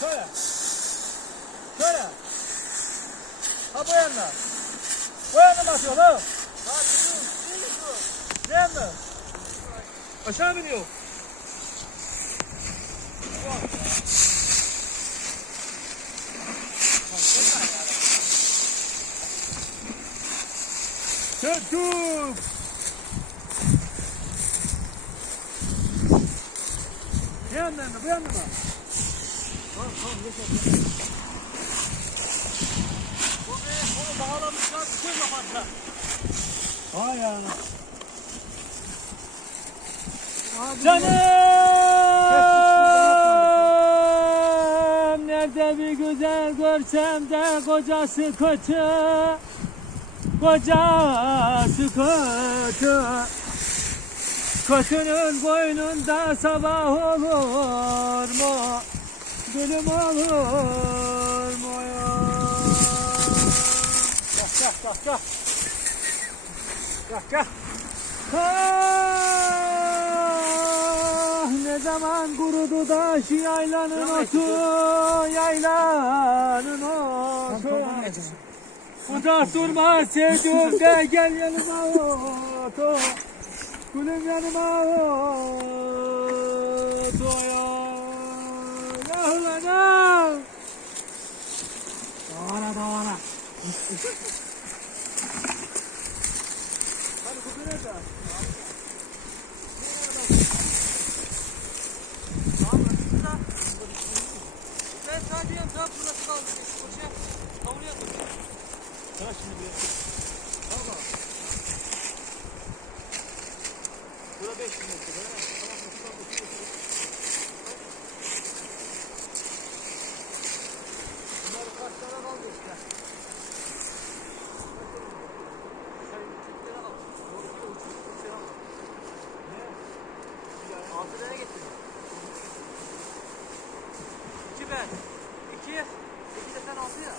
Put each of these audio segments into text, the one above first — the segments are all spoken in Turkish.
Şöyle. Şöyle. Ha bu yanına. Bu yanına mı atıyor lan? Ne yanına? Aşağı mı iniyor? Çöktüm. Ne yandan mı? Bu yandan mı? Hay yani. Canım nerede bir güzel görsem de kocası kötü Kocası kötü Kötünün boynunda sabah olur? Gülüm olur mu? Gel gel gel gel. Gel gel. Ah, ne zaman kurudu da şu yaylanın otu, yaylanın otu. Uzak durma sevdiğim de gel yanıma otu. Gülüm yanıma otu ya. Yahlanam. Davana davana. Hadi bu nerede? Ben sadece yan taraf burası kaldı. Koşa kavuruyor mu? Bırak şimdi Altı getirdim. İki ben. İki. İki de sen altı ya.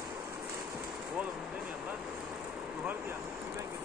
Oğlum bunu demiyorum lan. Yuvarlı ya. İki ben